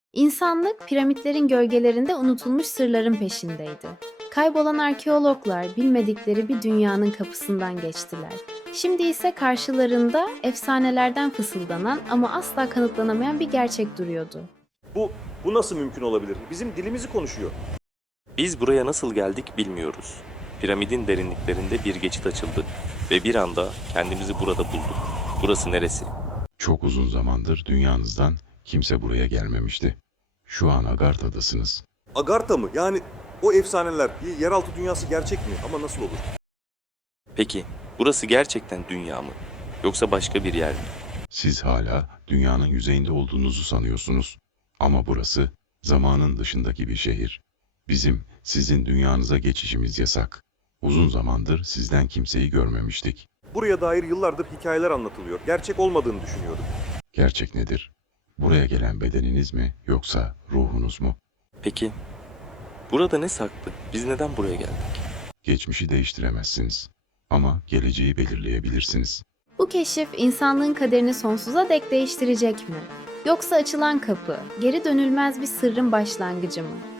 İnsanlık piramitlerin gölgelerinde unutulmuş sırların peşindeydi. Kaybolan arkeologlar bilmedikleri bir dünyanın kapısından geçtiler. Şimdi ise karşılarında efsanelerden fısıldanan ama asla kanıtlanamayan bir gerçek duruyordu. Bu, bu nasıl mümkün olabilir? Bizim dilimizi konuşuyor. Biz buraya nasıl geldik bilmiyoruz. Piramidin derinliklerinde bir geçit açıldı ve bir anda kendimizi burada bulduk. Burası neresi? Çok uzun zamandır dünyanızdan kimse buraya gelmemişti. Şu an Agartha'dasınız. Agartha mı? Yani o efsaneler, bir yeraltı dünyası gerçek mi? Ama nasıl olur? Peki, burası gerçekten dünya mı? Yoksa başka bir yer mi? Siz hala dünyanın yüzeyinde olduğunuzu sanıyorsunuz. Ama burası zamanın dışındaki bir şehir. Bizim sizin dünyanıza geçişimiz yasak. Uzun zamandır sizden kimseyi görmemiştik. Buraya dair yıllardır hikayeler anlatılıyor. Gerçek olmadığını düşünüyordum. Gerçek nedir? Buraya gelen bedeniniz mi yoksa ruhunuz mu? Peki, burada ne saklı? Biz neden buraya geldik? Geçmişi değiştiremezsiniz. Ama geleceği belirleyebilirsiniz. Bu keşif insanlığın kaderini sonsuza dek değiştirecek mi? Yoksa açılan kapı, geri dönülmez bir sırrın başlangıcı mı?